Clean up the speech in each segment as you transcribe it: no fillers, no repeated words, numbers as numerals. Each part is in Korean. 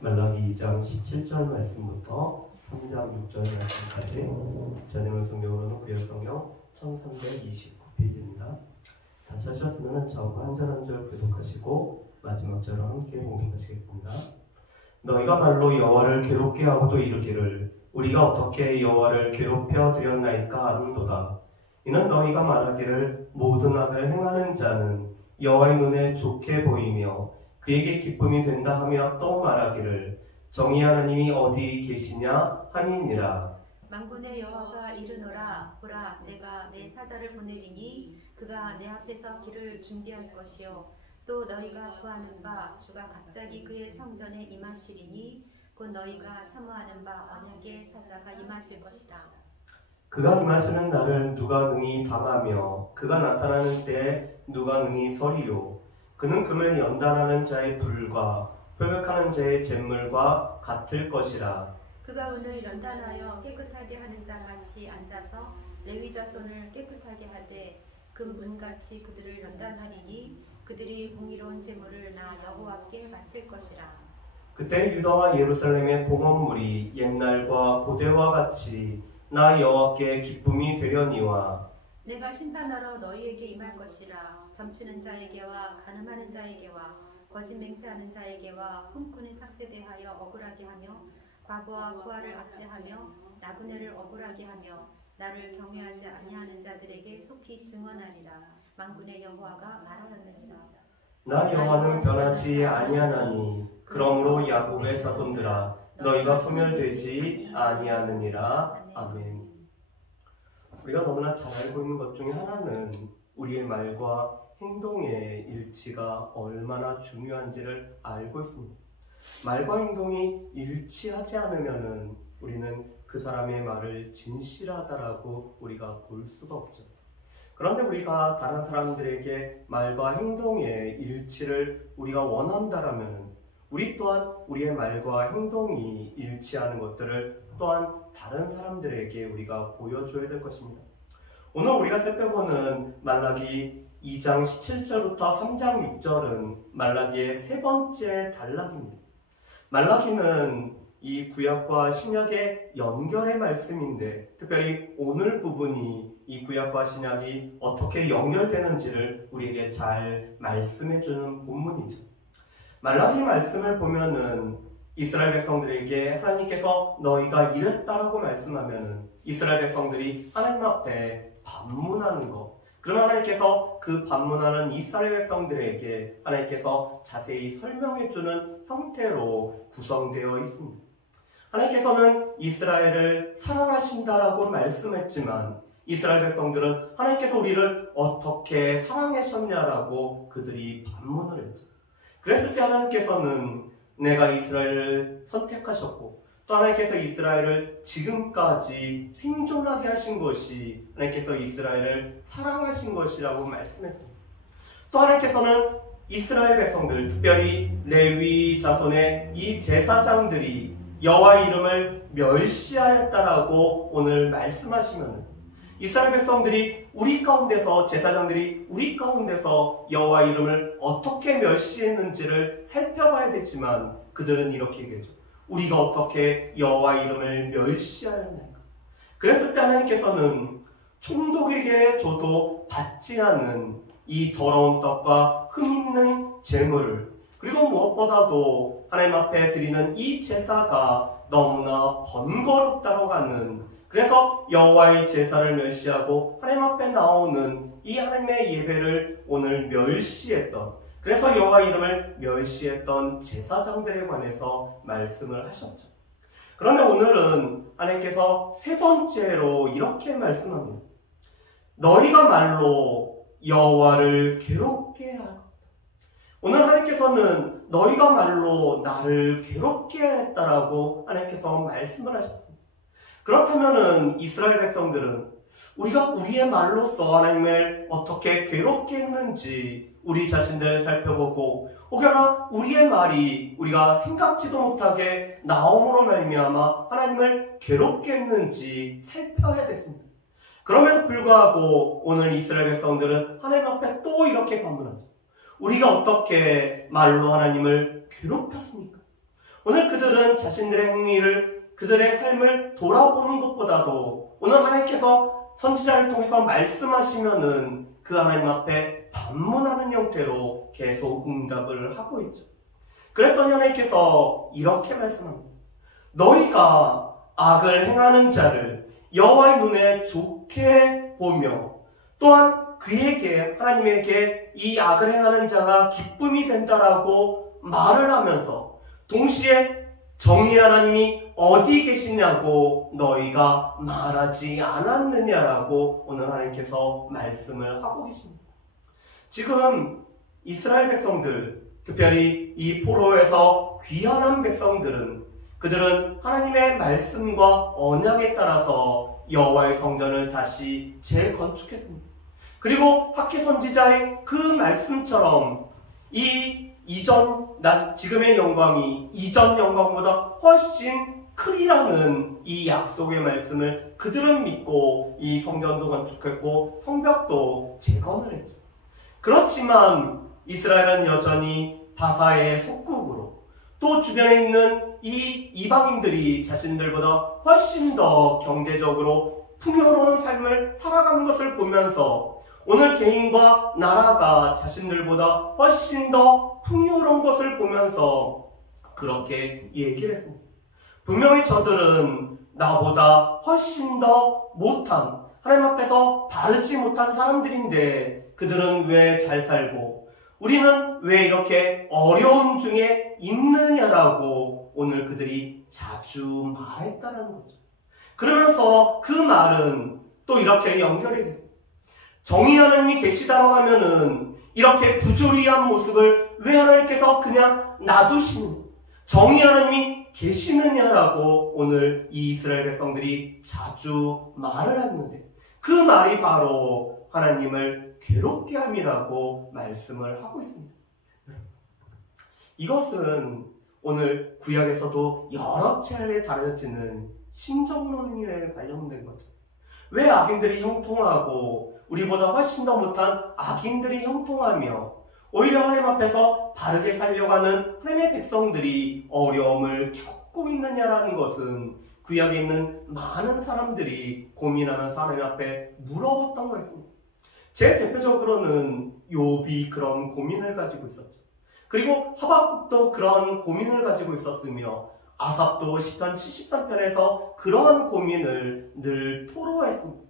말라기 2장 17절 말씀부터 3장 6절 말씀까지 전해문 성경으로는 구약성경 1329페이지입니다. 다 찾으셨으면 좌우가 한 절 한 절 교독하시고 마지막 절을 함께 공독하시겠습니다. 너희가 말로 여호와를 괴롭게 하고도 이르기를 우리가 어떻게 여호와를 괴롭혀 드렸나이까 하는도다. 이는 너희가 말하기를 모든 악을 행하는 자는 여호와의 눈에 좋게 보이며 그에게 기쁨이 된다 하며 또 말하기를 정의 하나님이 어디 계시냐 함이니라. 만군의 여호와가 이르노라. 보라, 내가 내 사자를 보내리니 그가 내 앞에서 길을 준비할 것이요 또 너희가 구하는 바 주가 갑자기 그의 성전에 임하시리니 곧 너희가 사모하는 바 언약의 사자가 임하실 것이다. 그가 임하시는 날을 누가 능히 당하며 그가 나타나는 때에 누가 능히 서리요. 그는 금을 연단하는 자의 불과 표백하는 자의 잿물과 같을 것이라. 그가 오늘 연단하여 깨끗하게 하는 자 같이 앉아서 레위 자손을 깨끗하게 하되 그 문같이 그들을 연단하리니 그들이 공의로운 제물을 나 여호와께 바칠 것이라. 그때 유다와 예루살렘의 봉헌물이 옛날과 고대와 같이 나 여호와께 기쁨이 되려니와 내가 심판하러 너희에게 임할 것이라. 점치는 자에게와 간음하는 자에게와 거짓 맹세하는 자에게와 꿈꾸는 삭세대하여 억울하게 하며 과부와 부하를 압제하며 나그네를 억울하게 하며 나를 경외하지 아니하는 자들에게 속히 증언하리라. 만군의 여호와가 말하였느니라. 나 여호와는 변하지 아니하나니 그러므로 야곱의 자손들아 너희가 소멸되지 아니하느니라. 아멘. 우리가 너무나 잘 알고 있는 것 중에 하나는 우리의 말과 행동의 일치가 얼마나 중요한지를 알고 있습니다. 말과 행동이 일치하지 않으면 우리는 그 사람의 말을 진실하다라고 우리가 볼 수가 없죠. 그런데 우리가 다른 사람들에게 말과 행동의 일치를 우리가 원한다라면 우리 또한 우리의 말과 행동이 일치하는 것들을 또한 다른 사람들에게 우리가 보여줘야 될 것입니다. 오늘 우리가 살펴보는 말라기 2장 17절부터 3장 6절은 말라기의 세 번째 단락입니다. 말라기는 이 구약과 신약의 연결의 말씀인데 특별히 오늘 부분이 이 구약과 신약이 어떻게 연결되는지를 우리에게 잘 말씀해주는 본문이죠. 말라기 말씀을 보면은 이스라엘 백성들에게 하나님께서 너희가 이랬다라고 말씀하면은 이스라엘 백성들이 하나님 앞에 반문하는 것, 그러면 하나님께서 그 반문하는 이스라엘 백성들에게 하나님께서 자세히 설명해주는 형태로 구성되어 있습니다. 하나님께서는 이스라엘을 사랑하신다라고 말씀했지만 이스라엘 백성들은 하나님께서 우리를 어떻게 사랑하셨냐라고 그들이 반문을 했죠. 그랬을 때 하나님께서는 내가 이스라엘을 선택하셨고 또 하나님께서 이스라엘을 지금까지 생존하게 하신 것이 하나님께서 이스라엘을 사랑하신 것이라고 말씀했습니다. 또 하나님께서는 이스라엘 백성들, 특별히 레위 자손의 이 제사장들이 여호와의 이름을 멸시하였다라고 오늘 말씀하시면 이스라엘 백성들이 우리 가운데서 제사장들이 우리 가운데서 여호와의 이름을 어떻게 멸시했는지를 살펴봐야 되지만 그들은 이렇게 얘기하죠. 우리가 어떻게 여호와의 이름을 멸시하였나이까. 그랬을 때 하나님께서는 총독에게 줘도 받지 않는 이 더러운 떡과 흠있는 제물을 그리고 무엇보다도 하나님 앞에 드리는 이 제사가 너무나 번거롭다고 하는 그래서 여호와의 제사를 멸시하고 하나님 앞에 나오는 이 하나님의 예배를 오늘 멸시했던 그래서 여호와 이름을 멸시했던 제사장들에 관해서 말씀을 하셨죠. 그런데 오늘은 하나님께서 세 번째로 이렇게 말씀합니다. 너희가 말로 여호와를 괴롭게 하고 오늘 하나님께서는 너희가 말로 나를 괴롭게 했다라고 하나님께서 말씀을 하셨습니다. 그렇다면은 이스라엘 백성들은 우리가 우리의 말로써 하나님을 어떻게 괴롭게 했는지 우리 자신들을 살펴보고 혹여나 우리의 말이 우리가 생각지도 못하게 나옴으로 말미암아 하나님을 괴롭게 했는지 살펴야 됐습니다. 그럼에도 불구하고 오늘 이스라엘 백성들은 하나님 앞에 또 이렇게 반문하죠. 우리가 어떻게 말로 하나님을 괴롭혔습니까? 오늘 그들은 자신들의 행위를, 그들의 삶을 돌아보는 것보다도 오늘 하나님께서 선지자를 통해서 말씀하시면은 그 하나님 앞에 반문하는 형태로 계속 응답을 하고 있죠. 그랬더니 하나님께서 이렇게 말씀합니다. 너희가 악을 행하는 자를 여호와의 눈에 좋게 보며 또한 그에게, 하나님에게 이 악을 행하는 자가 기쁨이 된다라고 말을 하면서 동시에 정의 하나님이 어디 계시냐고 너희가 말하지 않았느냐라고 오늘 하나님께서 말씀을 하고 계십니다. 지금 이스라엘 백성들, 특별히 이 포로에서 귀환한 백성들은 그들은 하나님의 말씀과 언약에 따라서 여호와의 성전을 다시 재건축했습니다. 그리고 학개 선지자의 그 말씀처럼 지금의 영광이 이전 영광보다 훨씬 크리라는 이 약속의 말씀을 그들은 믿고 이 성전도 건축했고 성벽도 재건을 했죠. 그렇지만 이스라엘은 여전히 바사의 속국으로 또 주변에 있는 이 이방인들이 자신들보다 훨씬 더 경제적으로 풍요로운 삶을 살아가는 것을 보면서 오늘 개인과 나라가 자신들보다 훨씬 더 풍요로운 것을 보면서 그렇게 얘기를 했습니다. 분명히 저들은 나보다 훨씬 더 못한, 하나님 앞에서 바르지 못한 사람들인데 그들은 왜 잘 살고 우리는 왜 이렇게 어려움 중에 있느냐라고 오늘 그들이 자주 말했다는 거죠. 그러면서 그 말은 또 이렇게 연결이 됐습니다. 정의 하나님이 계시다고 하면은 이렇게 부조리한 모습을 왜 하나님께서 그냥 놔두시는, 정의 하나님이 계시느냐라고 오늘 이 이스라엘 백성들이 자주 말을 했는데 그 말이 바로 하나님을 괴롭게 함이라고 말씀을 하고 있습니다. 이것은 오늘 구약에서도 여러 차례 다뤄지는 신정론에 관련된 거죠. 왜 악인들이 형통하고 우리보다 훨씬 더 못한 악인들이 형통하며 오히려 하나님 앞에서 바르게 살려가는 하나님의 백성들이 어려움을 겪고 있느냐라는 것은 구약에 있는 많은 사람들이 고민하면서 하나님 앞에 물어봤던 거였습니다. 제일 대표적으로는 욥이 그런 고민을 가지고 있었죠. 그리고 하박국도 그런 고민을 가지고 있었으며 아삽도 시편 73편에서 그러한 고민을 늘 토로했습니다.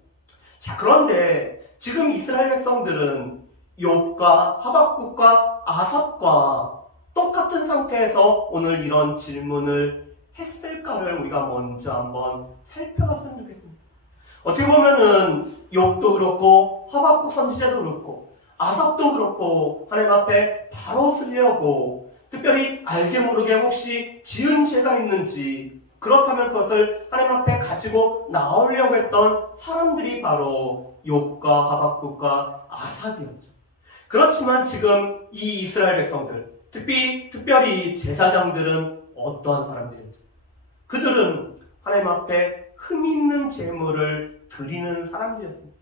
자, 그런데 지금 이스라엘 백성들은 욥과 하박국과 아삽과 똑같은 상태에서 오늘 이런 질문을 했을까를 우리가 먼저 한번 살펴봤으면 좋겠습니다. 어떻게 보면은 욥도 그렇고 하박국 선지자도 그렇고 아삽도 그렇고 하나님 앞에 바로 서려고 특별히 알게 모르게 혹시 지은 죄가 있는지 그렇다면 그것을 하나님 앞에 가지고 나오려고 했던 사람들이 바로 욥과 하박국과 아삽이었죠. 그렇지만 지금 이 이스라엘 백성들, 특별히 제사장들은 어떠한 사람들이었죠? 그들은 하나님 앞에 흠 있는 제물을 드리는 사람들이었습니다.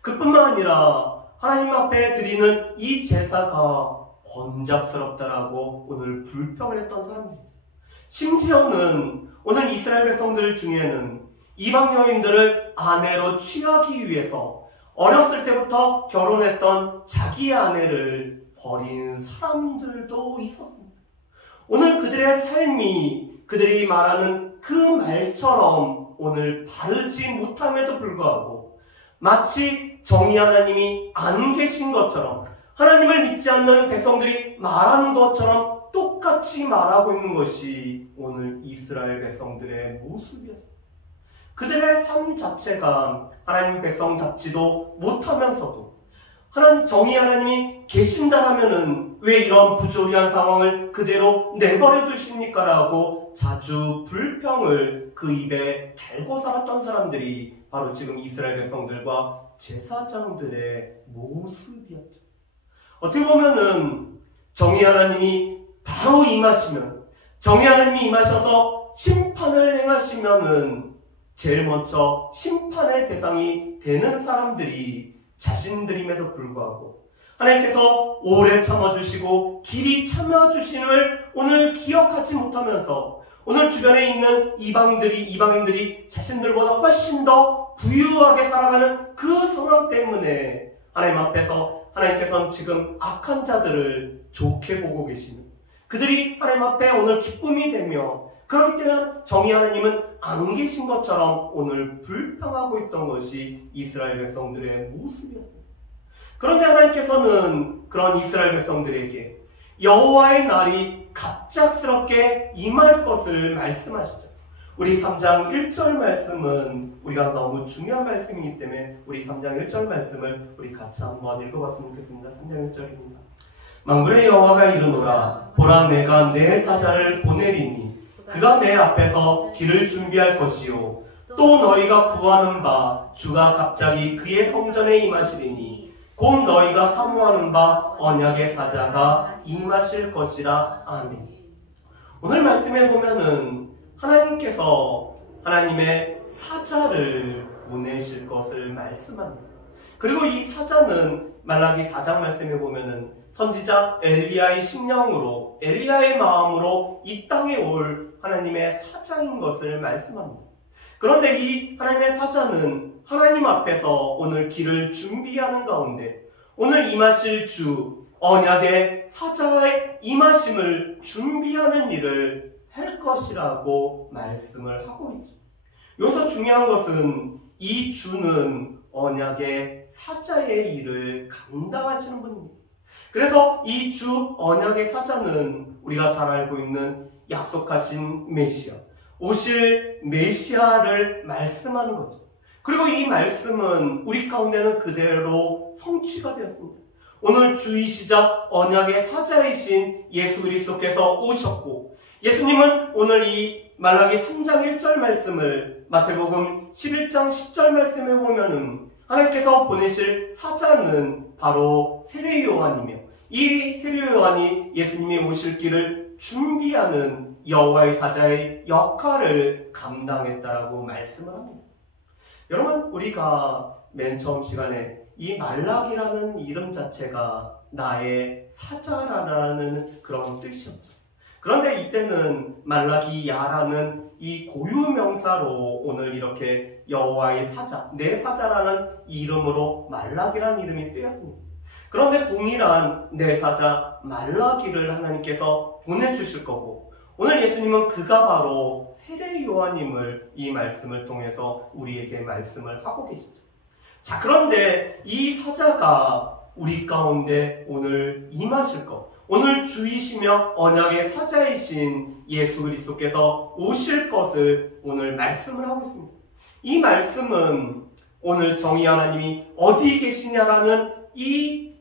그뿐만 아니라 하나님 앞에 드리는 이 제사가 번잡스럽다라고 오늘 불평을 했던 사람들이죠. 심지어는 오늘 이스라엘 백성들 중에는 이방 여인들을 아내로 취하기 위해서 어렸을 때부터 결혼했던 자기의 아내를 버린 사람들도 있었습니다. 오늘 그들의 삶이 그들이 말하는 그 말처럼 오늘 바르지 못함에도 불구하고 마치 정의 하나님이 안 계신 것처럼 하나님을 믿지 않는 백성들이 말하는 것처럼 똑같이 말하고 있는 것이 오늘 이스라엘 백성들의 모습이었습니다. 그들의 삶 자체가 하나님 백성답지도 못하면서도 하나님 정의 하나님이 계신다라면은 왜 이런 부조리한 상황을 그대로 내버려 두십니까? 라고 자주 불평을 그 입에 달고 살았던 사람들이 바로 지금 이스라엘 백성들과 제사장들의 모습이었죠. 어떻게 보면은 정의 하나님이 바로 임하시면, 정의 하나님이 임하셔서 심판을 행하시면은 제일 먼저 심판의 대상이 되는 사람들이 자신들임에도 불구하고 하나님께서 오래 참아주시고 길이 참아주심을 오늘 기억하지 못하면서 오늘 주변에 있는 이방인들이 자신들보다 훨씬 더 부유하게 살아가는 그 상황 때문에 하나님 앞에서 하나님께서는 지금 악한 자들을 좋게 보고 계시는, 그들이 하나님 앞에 오늘 기쁨이 되며, 그렇기 때문에 정의 하나님은 안 계신 것처럼 오늘 불평하고 있던 것이 이스라엘 백성들의 모습이었습니다. 그런데 하나님께서는 그런 이스라엘 백성들에게 여호와의 날이 갑작스럽게 임할 것을 말씀하시죠. 우리 3장 1절 말씀은 우리가 너무 중요한 말씀이기 때문에 우리 3장 1절 말씀을 우리 같이 한번 읽어봤으면 좋겠습니다. 3장 1절입니다. 만군의 여호와가 이르노라. 보라, 내가 내 사자를 보내리니 그가 내 앞에서 길을 준비할 것이요 또 너희가 구하는 바 주가 갑자기 그의 성전에 임하시리니 곧 너희가 사모하는 바 언약의 사자가 임하실 것이라. 아멘. 오늘 말씀에 보면은 하나님께서 하나님의 사자를 보내실 것을 말씀합니다. 그리고 이 사자는 말라기 4장 말씀에 보면은 선지자 엘리야의 심령으로, 엘리야의 마음으로 이 땅에 올 하나님의 사자인 것을 말씀합니다. 그런데 이 하나님의 사자는 하나님 앞에서 오늘 길을 준비하는 가운데 오늘 임하실 주 언약의 사자의 임하심을 준비하는 일을 할 것이라고 말씀을 하고 있죠. 여기서 중요한 것은 이 주는 언약의 사자의 일을 감당하시는 분입니다. 그래서 이 주 언약의 사자는 우리가 잘 알고 있는 약속하신 메시아, 오실 메시아를 말씀하는 거죠. 그리고 이 말씀은 우리 가운데는 그대로 성취가 되었습니다. 오늘 주이시자 언약의 사자이신 예수 그리스도께서 오셨고, 예수님은 오늘 이 말라기 3장 1절 말씀을 마태복음 11장 10절 말씀에 보면은 하나님께서 보내실 사자는 바로 세례 요한이며, 이 세례 요한이 예수님이 오실 길을 준비하는 여호와의 사자의 역할을 감당했다라고 말씀을 합니다. 여러분, 우리가 맨 처음 시간에 이 말락이라는 이름 자체가 나의 사자라는 그런 뜻이었죠. 그런데 이때는 말라기야라는 이 고유명사로 오늘 이렇게 여호와의 사자, 내 사자라는 이름으로 말라기라는 이름이 쓰였습니다. 그런데 동일한 내 사자 말라기를 하나님께서 보내주실 거고, 오늘 예수님은 그가 바로 세례 요한임을 이 말씀을 통해서 우리에게 말씀을 하고 계시죠. 자, 그런데 이 사자가 우리 가운데 오늘 임하실 것, 오늘 주이시며 언약의 사자이신 예수 그리스도께서 오실 것을 오늘 말씀을 하고 있습니다. 이 말씀은 오늘 정의 하나님이 어디 계시냐라는 이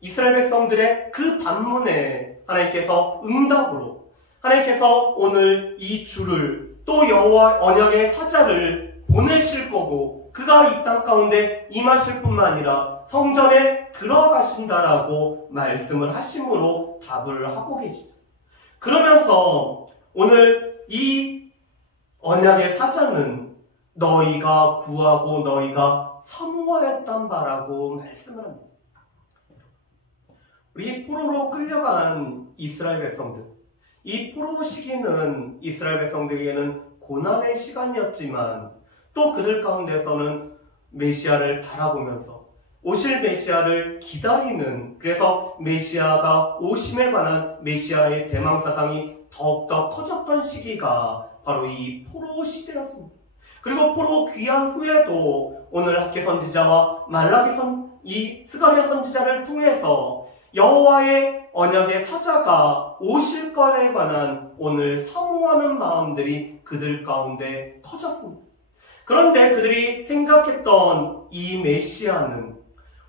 이스라엘 백성들의 그 반문에 하나님께서 응답으로 하나님께서 오늘 이 주를, 또 여호와 언약의 사자를 보내실 거고 그가 이 땅 가운데 임하실 뿐만 아니라 성전에 들어가신다라고 말씀을 하심으로 답을 하고 계시죠. 그러면서 오늘 이 언약의 사자는 너희가 구하고 너희가 사모하였단 바라고 말씀을 합니다. 우리 포로로 끌려간 이스라엘 백성들, 이 포로 시기는 이스라엘 백성들에게는 고난의 시간이었지만 또 그들 가운데서는 메시아를 바라보면서 오실 메시아를 기다리는, 그래서 메시아가 오심에 관한 메시아의 대망사상이 더욱더 커졌던 시기가 바로 이 포로 시대였습니다. 그리고 포로 귀환 후에도 오늘 학개 선지자와 이 스가랴 선지자를 통해서 여호와의 언약의 사자가 오실 것에 관한 오늘 사모하는 마음들이 그들 가운데 커졌습니다. 그런데 그들이 생각했던 이 메시아는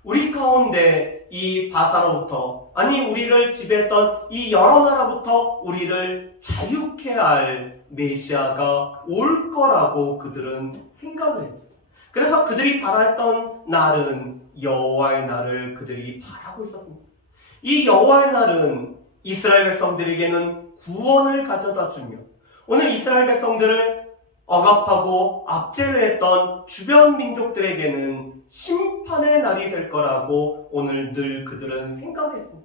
우리 가운데 이 바사로부터, 아니 우리를 지배했던 이 여러 나라부터 우리를 자유케 할 메시아가 올 거라고 그들은 생각을 했죠. 그래서 그들이 바랐던 날은 여호와의 날을 그들이 바라고 있었습니다. 이 여호와의 날은 이스라엘 백성들에게는 구원을 가져다 주며 오늘 이스라엘 백성들을 억압하고 압제를 했던 주변 민족들에게는 심판의 날이 될 거라고 오늘 늘 그들은 생각했습니다.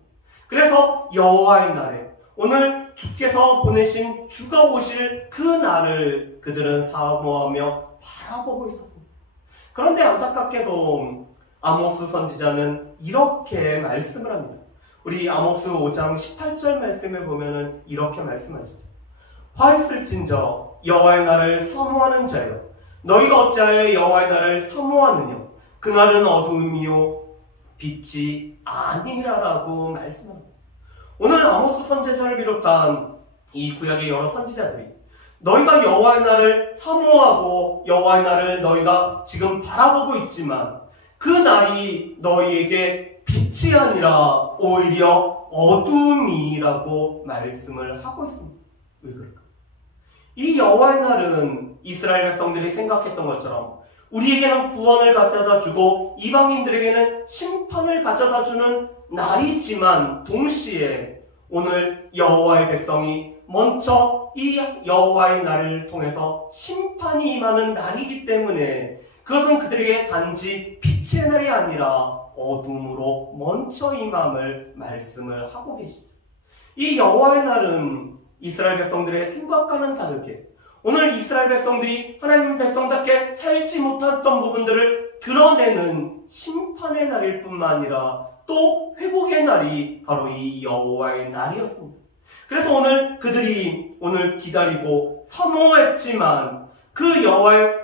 그래서 여호와의 날에 오늘 주께서 보내신 주가 오실 그 날을 그들은 사모하며 바라보고 있었습니다. 그런데 안타깝게도 아모스 선지자는 이렇게 말씀을 합니다. 우리 아모스 5장 18절 말씀에 보면은 이렇게 말씀하시죠. 화했을진저 여호와의 날을 사모하는 자여, 너희가 어찌하여 여호와의 날을 사모하느냐? 그날은 어두움이요 빛이 아니라라고 말씀합니다. 오늘 아모스 선지자를 비롯한 이 구약의 여러 선지자들이 너희가 여호와의 날을 사모하고 여호와의 날을 너희가 지금 바라보고 있지만 그 날이 너희에게 빛이 아니라 오히려 어둠이라고 말씀을 하고 있습니다. 왜 그럴까? 이 여호와의 날은 이스라엘 백성들이 생각했던 것처럼 우리에게는 구원을 가져다 주고 이방인들에게는 심판을 가져다 주는 날이지만 동시에 오늘 여호와의 백성이 먼저 이 여호와의 날을 통해서 심판이 임하는 날이기 때문에 그것은 그들에게 단지 빛의 날이 아니라 어둠으로 먼저 임함을 말씀을 하고 계시죠. 이 여호와의 날은 이스라엘 백성들의 생각과는 다르게 오늘 이스라엘 백성들이 하나님 백성답게 살지 못했던 부분들을 드러내는 심판의 날일 뿐만 아니라 또 회복의 날이 바로 이 여호와의 날이었습니다. 그래서 오늘 그들이 오늘 기다리고 사모했지만 그 여호와의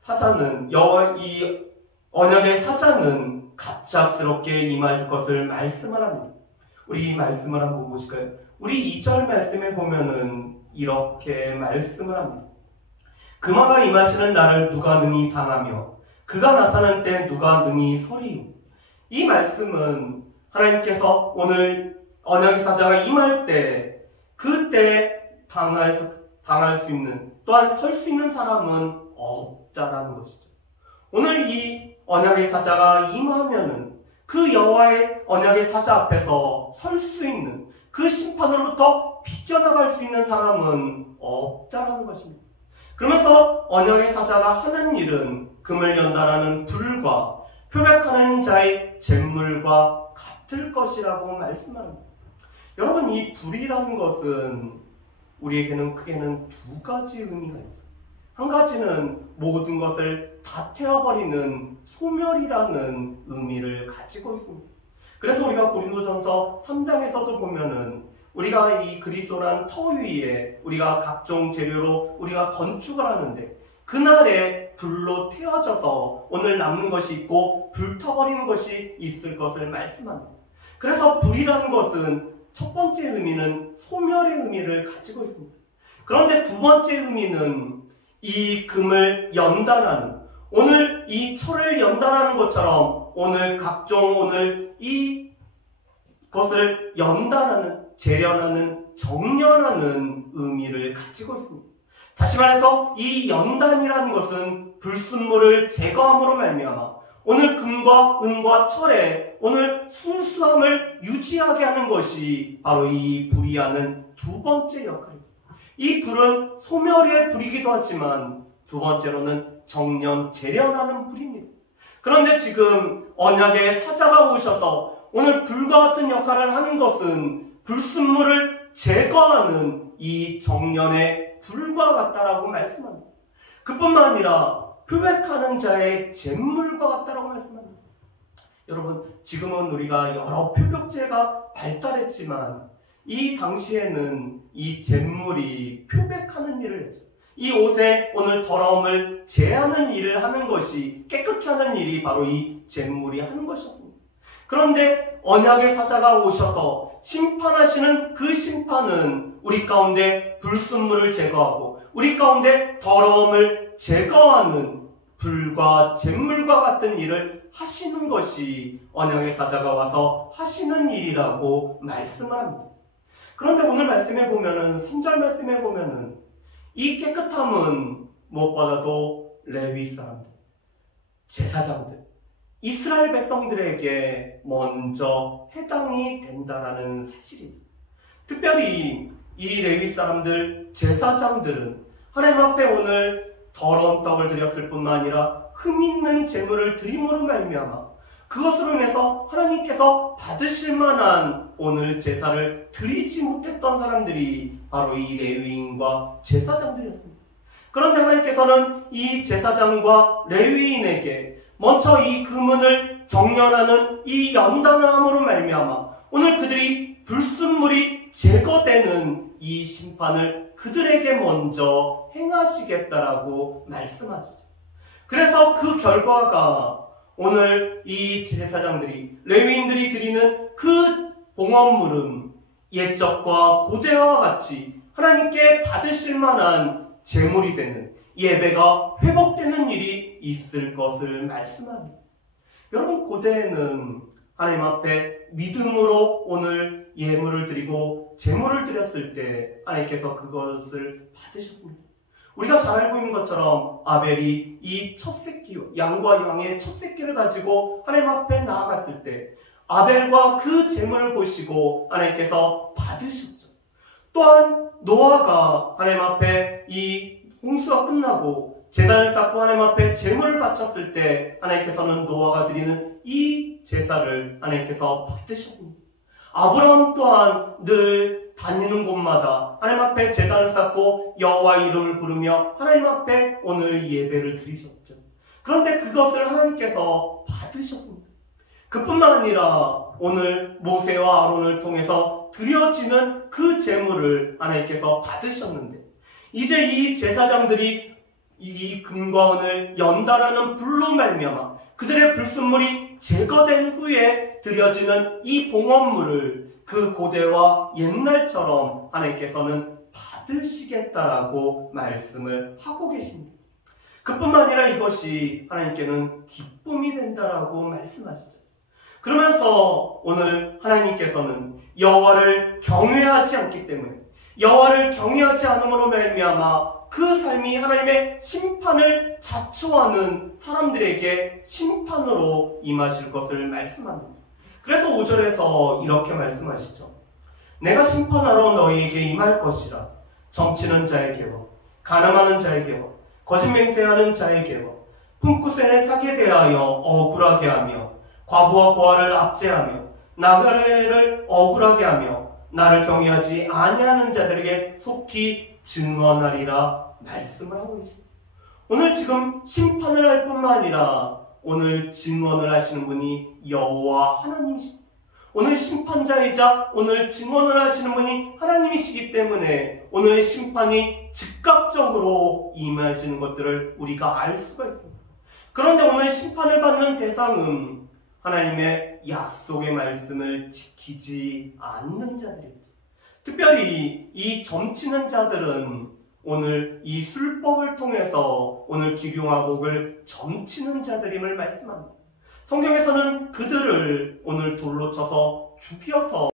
사자는 이 언약의 사자는 갑작스럽게 임할 것을 말씀을 합니다. 우리 이 말씀을 한번 보실까요? 우리 2절 말씀에 보면은 이렇게 말씀을 합니다. 금화가 임하시는 날을 누가 능히 당하며 그가 나타난 때 누가 능히 서리요. 이 말씀은 하나님께서 오늘 언약의 사자가 임할 때 그때 당할 수 있는 또한 설 수 있는 사람은 없다라는 것이죠. 오늘 이 언약의 사자가 임하면은 그 여호와의 언약의 사자 앞에서 설 수 있는 그 심판으로부터 비껴나갈 수 있는 사람은 없다라는 것입니다. 그러면서 언약의 사자가 하는 일은 금을 연단하는 불과 표백하는 자의 잿물과 같을 것이라고 말씀합니다. 여러분, 이 불이라는 것은 우리에게는 크게는 두 가지 의미가 있죠. 한 가지는 모든 것을 다 태워버리는 소멸이라는 의미를 가지고 있습니다. 그래서 우리가 고린도전서 3장에서도 보면은 우리가 이 그리스도란 터 위에 우리가 각종 재료로 우리가 건축을 하는데 그날에 불로 태워져서 오늘 남는 것이 있고 불타버리는 것이 있을 것을 말씀합니다. 그래서 불이라는 것은 첫 번째 의미는 소멸의 의미를 가지고 있습니다. 그런데 두 번째 의미는 이 금을 연단하는, 오늘 이 철을 연단하는 것처럼 오늘 각종 오늘 이 것을 연단하는, 재련하는, 정련하는 의미를 가지고 있습니다. 다시 말해서 이 연단이라는 것은 불순물을 제거함으로 말미암아 오늘 금과 은과 철의 오늘 순수함을 유지하게 하는 것이 바로 이 불이 하는 두 번째 역할입니다. 이 불은 소멸의 불이기도 하지만 두 번째로는 정련, 재련하는 불입니다. 그런데 지금 언약의 사자가 오셔서 오늘 불과 같은 역할을 하는 것은 불순물을 제거하는 이 정련의 불과 같다라고 말씀합니다. 그뿐만 아니라 표백하는 자의 잿물과 같다라고 말씀합니다. 여러분, 지금은 우리가 여러 표백제가 발달했지만 이 당시에는 이 잿물이 표백하는 일을 했죠. 이 옷에 오늘 더러움을 제하는 일을 하는 것이, 깨끗게 하는 일이 바로 이 잿물이 하는 것이었습니다. 그런데 언약의 사자가 오셔서 심판하시는 그 심판은 우리 가운데 불순물을 제거하고 우리 가운데 더러움을 제거하는 불과 잿물과 같은 일을 하시는 것이 언약의 사자가 와서 하시는 일이라고 말씀을 합니다. 그런데 오늘 말씀에 보면은 3절 말씀에 보면은 이 깨끗함은 무엇보다도 레위 사람들, 제사장들, 이스라엘 백성들에게 먼저 해당이 된다라는 사실입니다. 특별히 이 레위 사람들, 제사장들은 하나님 앞에 오늘 더러운 떡을 드렸을 뿐만 아니라 흠 있는 제물을 드림으로 말미암아 그것으로 인해서 하나님께서 받으실 만한 오늘 제사를 드리지 못했던 사람들이 바로 이 레위인과 제사장들이었습니다. 그런데 하나님께서는 이 제사장과 레위인에게 먼저 이 금은을 정연하는 이 연단함으로 말미암아 오늘 그들이 불순물이 제거되는 이 심판을 그들에게 먼저 행하시겠다라고 말씀하시죠. 그래서 그 결과가 오늘 이 제사장들이 레위인들이 드리는 그 봉헌물은 옛적과 고대와 같이 하나님께 받으실 만한 제물이 되는 예배가 회복되는 일이 있을 것을 말씀합니다. 여러분, 고대에는 하나님 앞에 믿음으로 오늘 예물을 드리고 제물을 드렸을 때 하나님께서 그것을 받으셨습니다. 우리가 잘 알고 있는 것처럼 아벨이 이 첫 새끼, 양과 양의 첫 새끼를 가지고 하나님 앞에 나아갔을 때 아벨과 그 제물을 보시고 하나님께서 받으셨죠. 또한 노아가 하나님 앞에 이 홍수가 끝나고 제단을 쌓고 하나님 앞에 제물을 바쳤을 때 하나님께서는 노아가 드리는 이 제사를 하나님께서 받으셨습니다. 아브라함 또한 늘 다니는 곳마다 하나님 앞에 제단을 쌓고 여호와의 이름을 부르며 하나님 앞에 오늘 예배를 드리셨죠. 그런데 그것을 하나님께서 받으셨습니다. 그뿐만 아니라 오늘 모세와 아론을 통해서 드려지는 그 제물을 하나님께서 받으셨는데 이제 이 제사장들이 이 금과 은을 연단하는 불로 말미암아 그들의 불순물이 제거된 후에 드려지는 이 봉헌물을 그 고대와 옛날처럼 하나님께서는 받으시겠다라고 말씀을 하고 계십니다. 그뿐만 아니라 이것이 하나님께는 기쁨이 된다라고 말씀하시죠. 그러면서 오늘 하나님께서는 여호와를 경외하지 않기 때문에 여호와를 경외하지 않음으로 말미암아 그 삶이 하나님의 심판을 자초하는 사람들에게 심판으로 임하실 것을 말씀합니다. 그래서 5절에서 이렇게 말씀하시죠. 내가 심판하러 너희에게 임할 것이라. 점치는 자에게와 가늠하는 자에게와 거짓 맹세하는 자에게와 품꾼의 사기에 대하여 억울하게 하며 과부와 고아를 압제하며 나그네를 억울하게 하며 나를 경외하지 아니하는 자들에게 속히 증언하리라 말씀을 하고 계십니다. 오늘 지금 심판을 할 뿐만 아니라 오늘 증언을 하시는 분이 여호와 하나님이십니다. 오늘 심판자이자 오늘 증언을 하시는 분이 하나님이시기 때문에 오늘 심판이 즉각적으로 임해지는 것들을 우리가 알 수가 있습니다. 그런데 오늘 심판을 받는 대상은 하나님의 약속의 말씀을 지키지 않는 자들입니다. 특별히 이 점치는 자들은 오늘 이 술법을 통해서 오늘 기륭화곡을 점치는 자들임을 말씀합니다. 성경에서는 그들을 오늘 돌로 쳐서 죽여서